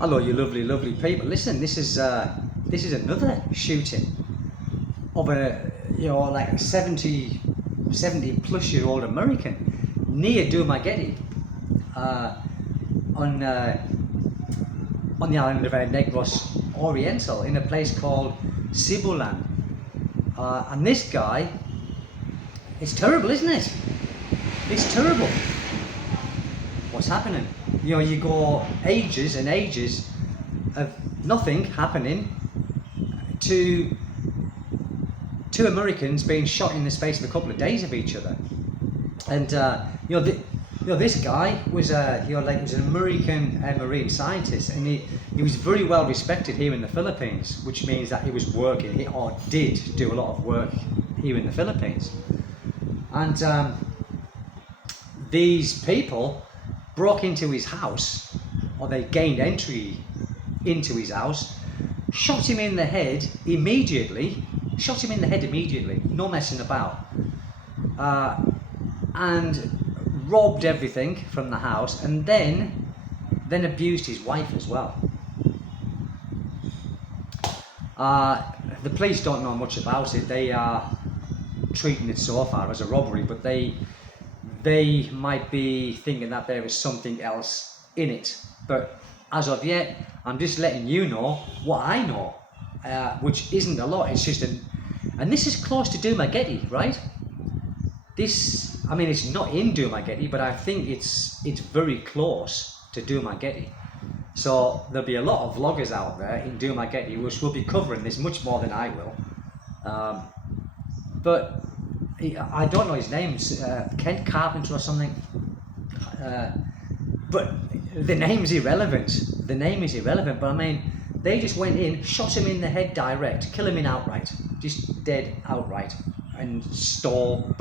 Hello, you lovely, lovely people. Listen, this is another shooting of like a 70 plus year old American near Dumaguete, uh, on the island of Negros Oriental, in a place called Cibulan. And this guy, it's terrible, isn't it? It's terrible. What's happening? You go ages and ages of nothing happening to two Americans being shot in the space of a couple of days of each other. And this guy was was an American marine scientist, and he was very well respected here in the Philippines, which means that he was working, or did do a lot of work here in the Philippines. And these people broke into his house, or they gained entry into his house, shot him in the head immediately, no messing about, and robbed everything from the house, and then abused his wife as well. The police don't know much about it. They are treating it so far as a robbery, but they might be thinking that there is something else in it. But as of yet, I'm just letting you know what I know, which isn't a lot. It's just and this is close to Dumaguete, right? It's not in Dumaguete, but I think it's very close to Dumaguete. So there'll be a lot of vloggers out there in Dumaguete which will be covering this much more than I will. But I don't know his name, Kent Carpenter or something. But the name's irrelevant. But I mean, they just went in, shot him in the head direct, kill him in outright, just dead outright, and stole.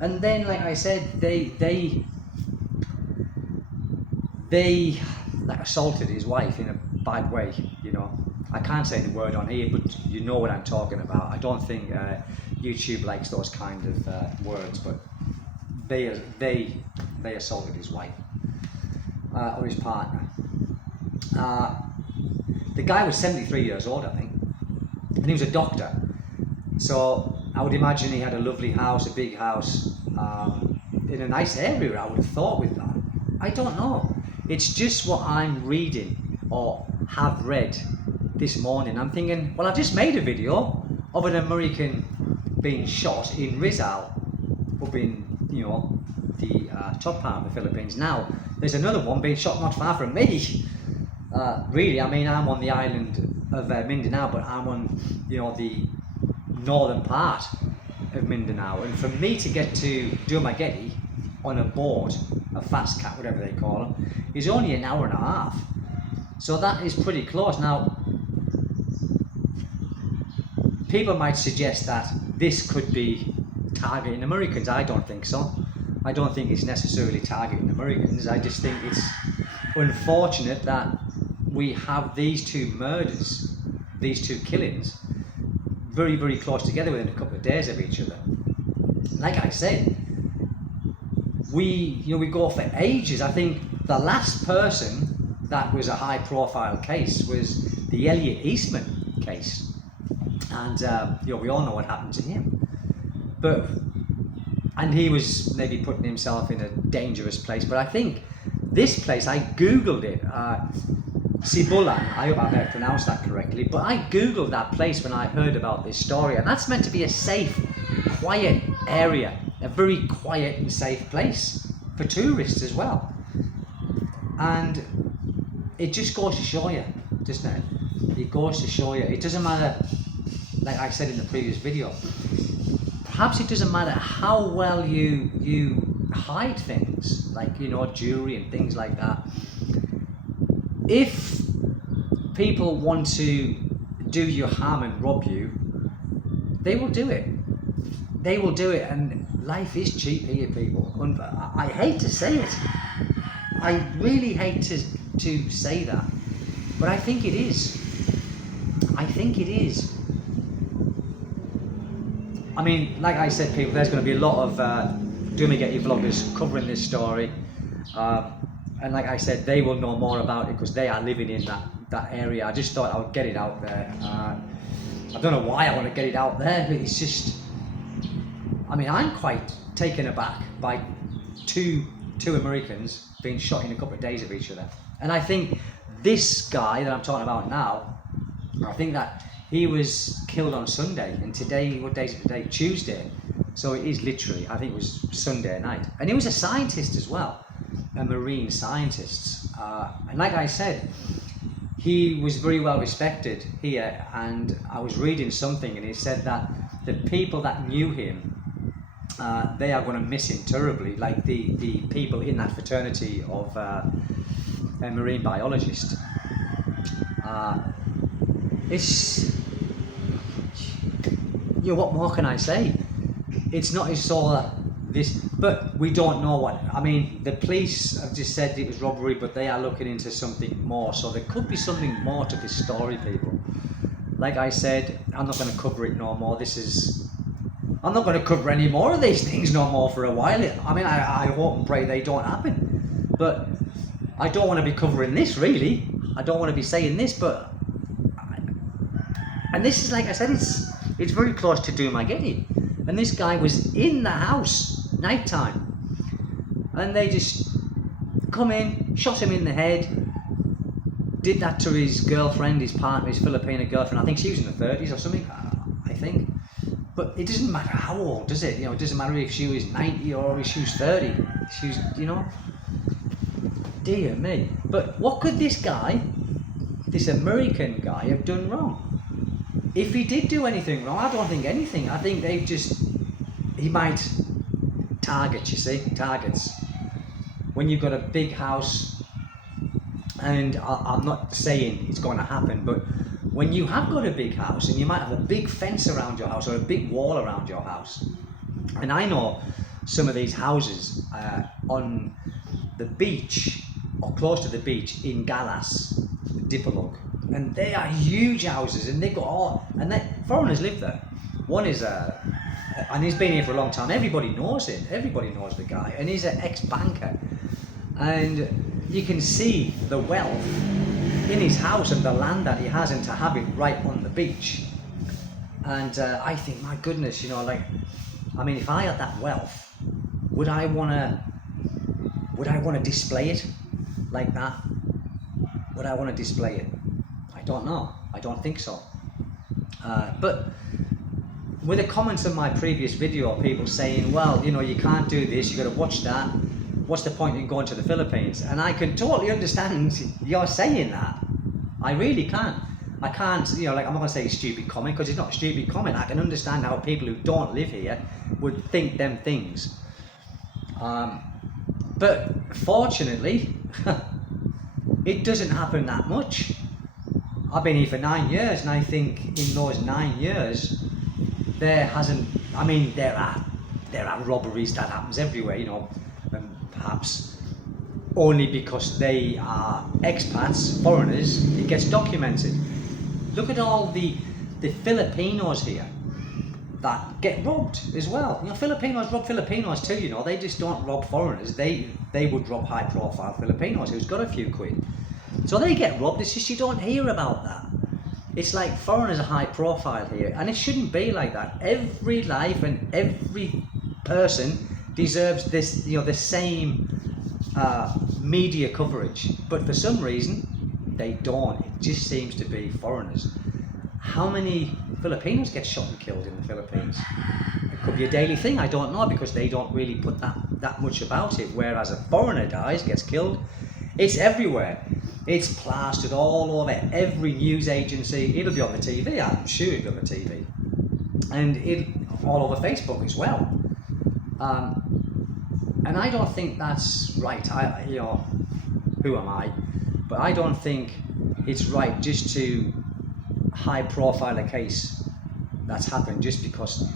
And then, like I said, they like assaulted his wife in a bad way. I can't say the word on here, but you know what I'm talking about. I don't think YouTube likes those kind of words, but they assaulted his wife, or his partner. The guy was 73 years old, I think, and he was a doctor. So I would imagine he had a lovely house, a big house, in a nice area, I would have thought, with that. I don't know. It's just what I'm reading or have read this morning. I'm thinking, well, I've just made a video of an American being shot in Rizal, up in the top part of the Philippines. Now there's another one being shot not far from me. Really, I'm on the island of Mindanao, but I'm on the northern part of Mindanao, and for me to get to Dumaguete on a boat, a fast cat, whatever they call them, is only an hour and a half. So that is pretty close. Now, people might suggest that this could be targeting Americans. I don't think so. I don't think it's necessarily targeting Americans. I just think it's unfortunate that we have these two murders, these two killings, very, very close together within a couple of days of each other. Like I said, we go for ages. I think the last person that was a high-profile case was the Elliot Eastman case, and we all know what happened to him. And he was maybe putting himself in a dangerous place. But I think this place, I googled it, Cibulan, I hope I pronounced that correctly, but I googled that place when I heard about this story, and that's meant to be a safe, quiet area, a very quiet and safe place for tourists as well. And it just goes to show you, doesn't it? It goes to show you, it doesn't matter, like I said in the previous video, perhaps it doesn't matter how well you hide things, like jewelry and things like that. If people want to do you harm and rob you, they will do it. And life is cheap here, people. I hate to say it. I really hate to say that, but I think it is. Like I said, people, there's going to be a lot of Dumaguete vloggers covering this story. and like I said, they will know more about it because they are living in that area. I just thought I would get it out there. I don't know why I want to get it out there, but it's just, I mean, I'm quite taken aback by two Americans being shot in a couple of days of each other. And I think this guy that I'm talking about now, I think that he was killed on Sunday, and today, what day is it today? Tuesday. So it is literally, I think it was Sunday night. And he was a scientist as well, a marine scientist. And like I said, he was very well respected here, and I was reading something and he said that the people that knew him, they are going to miss him terribly, like the people in that fraternity of a marine biologist. It's, you know, what more can I say? It's not his soul, this, but we don't know what, I mean, the police have just said it was robbery, but they are looking into something more, so there could be something more to this story, people. Like I said, I'm not going to cover it no more. I'm not going to cover any more of these things no more for a while. I mean, I hope and pray they don't happen, but I don't want to be covering this, really. I don't want to be saying this, but, and this is, like I said, it's very close to Dumaguete. And this guy was in the house, nighttime, and they just come in, shot him in the head, did that to his girlfriend, his partner, his Filipino girlfriend. I think she was in the 30s or something, I think. But it doesn't matter how old, does it? You know, it doesn't matter if she was 90 or if she was 30. She was, you know, dear me. But what could this guy, this American guy, have done wrong? If he did do anything wrong, I don't think anything. I think he might target, you see, targets. When you've got a big house, and I'm not saying it's going to happen, but when you have got a big house and you might have a big fence around your house or a big wall around your house, and I know some of these houses on the beach or close to the beach in Galas, Dipolog, and they are huge houses, and they've got all, and foreigners live there. One is and he's been here for a long time. Everybody knows him. Everybody knows the guy, and he's an ex-banker, and you can see the wealth in his house and the land that he has, and to have it right on the beach. And I think, my goodness, you know, like, I mean, if I had that wealth, would I want to display it like that? Would I want to display it? I don't know. I don't think so. But with the comments on my previous video, people saying, well, you know, you can't do this, you got to watch that. What's the point in going to the Philippines? And I can totally understand you're saying that. I really can. I can't, you know, like, I'm not going to say stupid comment, because it's not a stupid comment. I can understand how people who don't live here would think them things. But fortunately, it doesn't happen that much. I've been here for 9 years, and I think in those 9 years, there hasn't, I mean, there are robberies that happens everywhere, you know, and perhaps only because they are expats, foreigners, it gets documented. Look at all the Filipinos here that get robbed as well. You know, Filipinos rob Filipinos too, you know, they just don't rob foreigners. They would rob high profile Filipinos who's got a few quid. So they get robbed, it's just you don't hear about that. It's like foreigners are high profile here, and it shouldn't be like that. Every life and every person deserves this, you know, the same media coverage, but for some reason they don't. It just seems to be foreigners. How many Filipinos get shot and killed in the Philippines? It could be a daily thing, I don't know, because they don't really put that much about it. Whereas a foreigner dies, gets killed, it's everywhere. It's plastered all over every news agency. It'll be on the TV, I'm sure it'll be on the TV. And it all over Facebook as well. And I don't think that's right. You know, who am I? But I don't think it's right just to high profile a case that's happened just because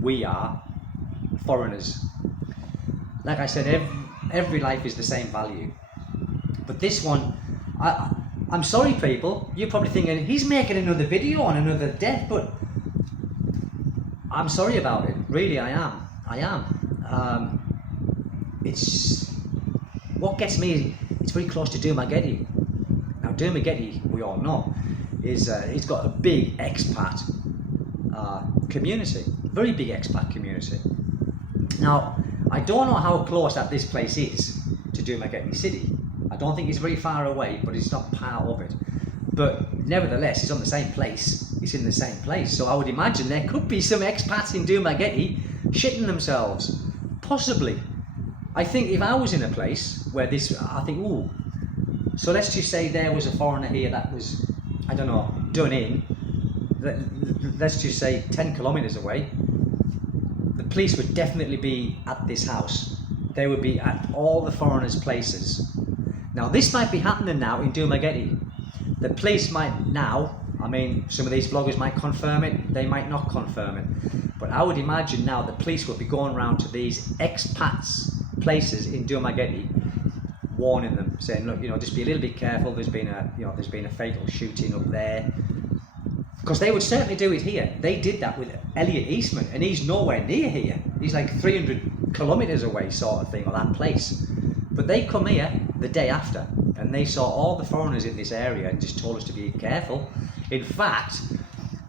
we are foreigners. Like I said, every life is the same value. But this one, I'm sorry people, you're probably thinking, he's making another video on another death, but I'm sorry about it. Really, I am. It's what gets me it's very close to Dumaguete. Now Dumaguete, we all know, is it's got a big expat community, very big expat community. Now, I don't know how close that this place is to Dumaguete City. I don't think it's very far away, but it's not part of it. But nevertheless, it's on the same place. It's in the same place. So I would imagine there could be some expats in Dumaguete shitting themselves. Possibly. I think if I was in a place where this, I think, ooh. So let's just say there was a foreigner here that was, I don't know, done in. Let's just say 10 kilometers away. The police would definitely be at this house. They would be at all the foreigners' places. Now this might be happening now in Dumaguete. The police might now, I mean, some of these vloggers might confirm it, they might not confirm it. But I would imagine now the police would be going around to these expats' places in Dumaguete, warning them, saying, look, you know, just be a little bit careful. There's been a fatal shooting up there. Because they would certainly do it here. They did that with Elliot Eastman, and he's nowhere near here. He's like 300 kilometers away, sort of thing, or that place. But they come here the day after, and they saw all the foreigners in this area and just told us to be careful. In fact,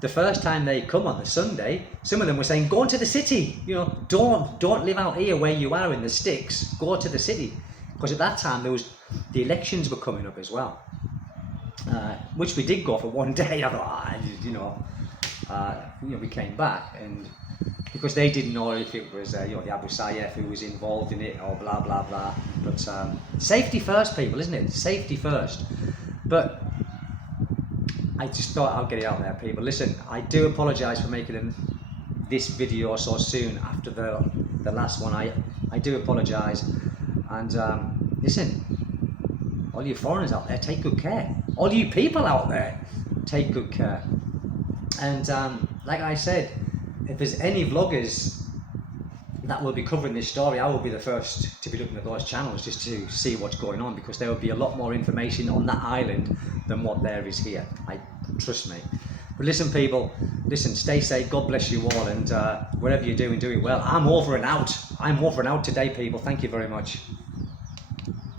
the first time they come on the Sunday, some of them were saying, go into the city. You know, don't live out here where you are in the sticks. Go to the city. Because at that time, the elections were coming up as well. Which we did go for one day. I thought, we came back, and because they didn't know if it was the Abu Sayyaf who was involved in it or blah blah blah. But safety first, people, isn't it? Safety first. But I just thought I'll get it out there, people. Listen, I do apologise for making this video so soon after the last one. I do apologise, and listen, all you foreigners out there, take good care. All you people out there, take good care. And like I said, if there's any vloggers that will be covering this story, I will be the first to be looking at those channels just to see what's going on, because there will be a lot more information on that island than what there is here. Trust me. But listen, people, listen, stay safe, God bless you all, and whatever you're doing, do it well. I'm over and out. I'm over and out today, people. Thank you very much.